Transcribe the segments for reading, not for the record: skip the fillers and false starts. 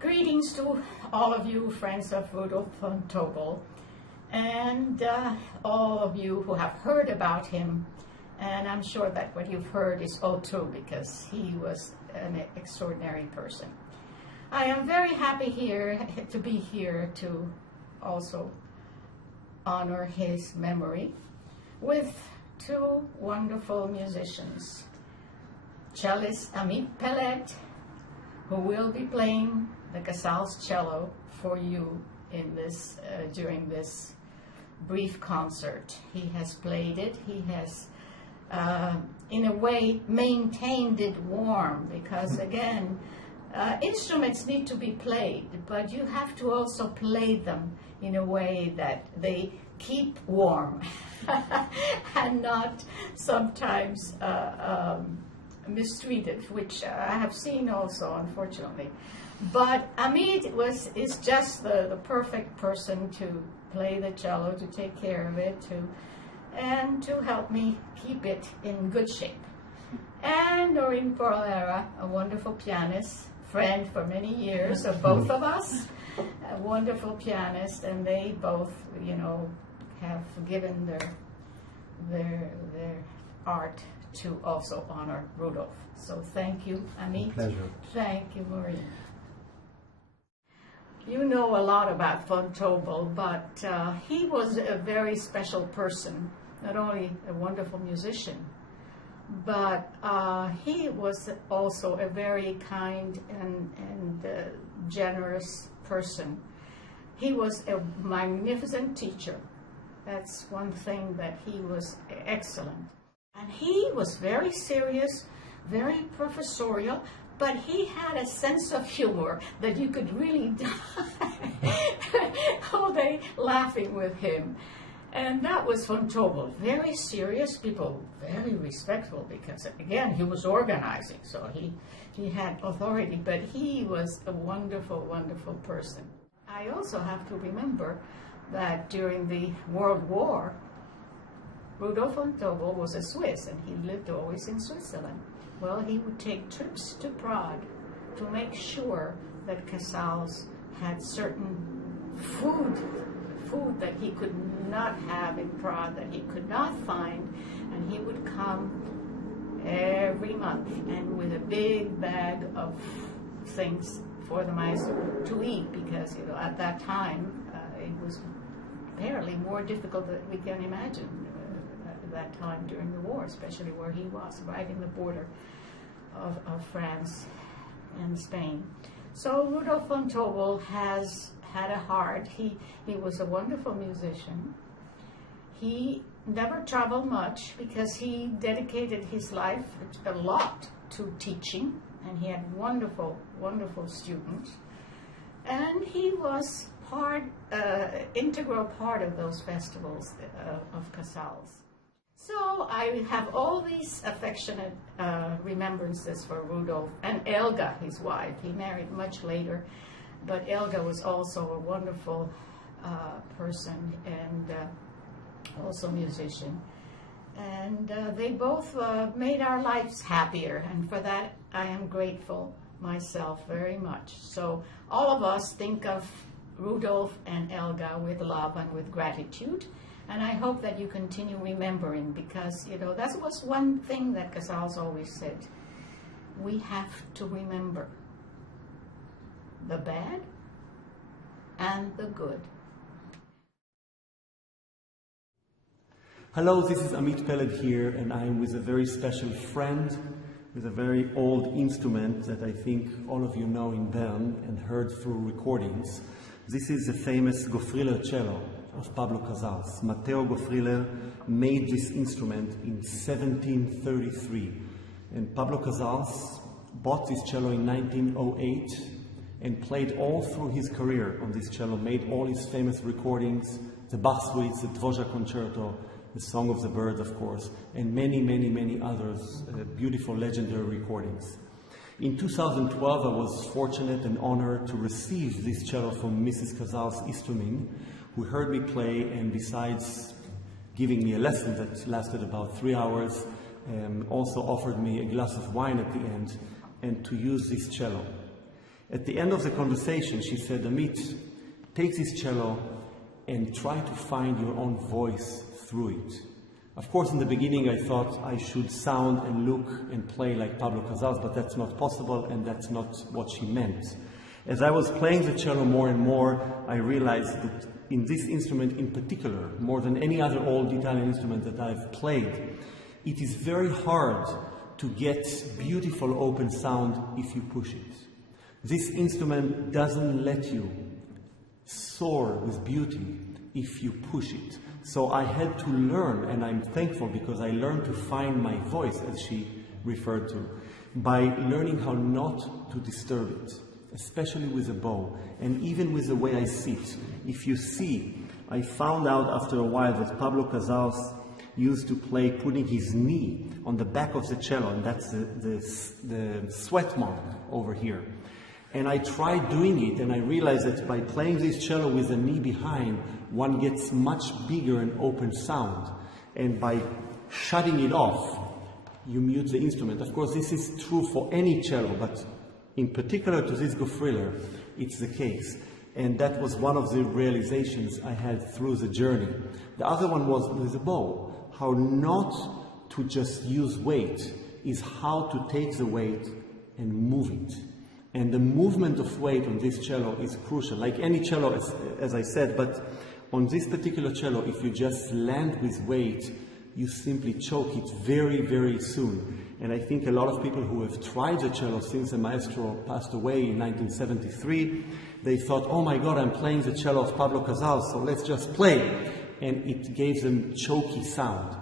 Greetings to all of you friends of Rudolf von Tobel, and all of you who have heard about him. And I'm sure that what you've heard is all true, because he was an extraordinary person. I am very happy to be here to also honor his memory with two wonderful musicians. Cellist Amit Peled, who will be playing the Casals cello for you in this during this brief concert. He has played it. He has, in a way, maintained it warm, because again, instruments need to be played, but you have to also play them in a way that they keep warm and not sometimes mistreated, which I have seen also, unfortunately. But Amit is just the perfect person to play the cello, to take care of it, and to help me keep it in good shape. And Noreen Porlera, a wonderful pianist, friend for many years of both of us, a wonderful pianist, and they both, you know, have given their art to also honor Rudolf. So thank you, Amit. Pleasure. Thank you, Maureen. You know a lot about von Tobel, but he was a very special person, not only a wonderful musician, but he was also a very kind and generous person. He was a magnificent teacher. That's one thing that he was excellent. And he was very serious, very professorial, but he had a sense of humor that you could really die all day laughing with him. And that was von Tobel. Very serious, people very respectful, because again, he was organizing, so he had authority, but he was a wonderful, wonderful person. I also have to remember that during the World War, Rudolf von Tobel was a Swiss, and he lived always in Switzerland. Well, he would take trips to Prague to make sure that Casals had certain food that he could not have in Prague, that he could not find, and he would come every month and with a big bag of things for the Maître to eat, because, you know, at that time it was apparently more difficult than we can imagine at that time during the war, especially where he was, right in the border of France and Spain. So Rudolf von Tobel has had a heart. He was a wonderful musician. He never traveled much because he dedicated his life a lot to teaching, and he had wonderful, wonderful students. And he was integral part of those festivals of Casals. So I have all these affectionate remembrances for Rudolf and Helga, his wife. He married much later, but Helga was also a wonderful person and also musician. And they both made our lives happier, and for that I am grateful myself very much. So all of us think of Rudolf and Helga with love and with gratitude. And I hope that you continue remembering, because, you know, that was one thing that Casals always said. We have to remember the bad and the good. Hello, this is Amit Peled here, and I am with a very special friend with a very old instrument that I think all of you know in Bern and heard through recordings. This is the famous Goffriller cello of Pablo Casals. Matteo Goffriller made this instrument in 1733, and Pablo Casals bought this cello in 1908 and played all through his career on this cello, made all his famous recordings, the Bach suites, the Dvořák concerto, the Song of the Birds, of course, and many, many, many others, beautiful legendary recordings. In 2012, I was fortunate and honored to receive this cello from Mrs. Casals' Istomin, who heard me play, and besides giving me a lesson that lasted about 3 hours, also offered me a glass of wine at the end, and to use this cello. At the end of the conversation, she said, Amit, take this cello and try to find your own voice through it. Of course, in the beginning, I thought I should sound and look and play like Pablo Casals, but that's not possible, and that's not what she meant. As I was playing the cello more and more, I realized that in this instrument in particular, more than any other old Italian instrument that I've played, it is very hard to get beautiful open sound if you push it. This instrument doesn't let you soar with beauty if you push it. So I had to learn, and I'm thankful because I learned to find my voice, as she referred to, by learning how not to disturb it, especially with a bow, and even with the way I sit. If you see, I found out after a while that Pablo Casals used to play putting his knee on the back of the cello, and that's the sweat mark over here. And I tried doing it, and I realized that by playing this cello with the knee behind, one gets much bigger and open sound. And by shutting it off, you mute the instrument. Of course, this is true for any cello, but in particular to this Gofriller, it's the case. And that was one of the realizations I had through the journey. The other one was with the bow, how not to just use weight, is how to take the weight and move it. And the movement of weight on this cello is crucial, like any cello, as I said, but on this particular cello, if you just land with weight, you simply choke it very, very soon. And I think a lot of people who have tried the cello since the maestro passed away in 1973, they thought, oh my God, I'm playing the cello of Pablo Casals, so let's just play. And it gave them choky sound.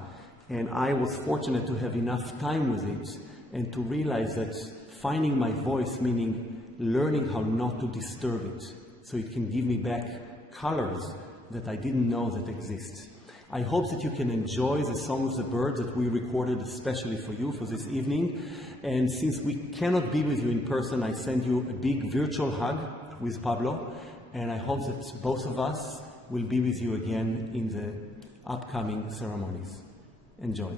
And I was fortunate to have enough time with it and to realize that finding my voice, meaning learning how not to disturb it, so it can give me back colors that I didn't know that exist. I hope that you can enjoy the Song of the Birds that we recorded especially for you for this evening. And since we cannot be with you in person, I send you a big virtual hug with Pablo. And I hope that both of us will be with you again in the upcoming ceremonies. Enjoy.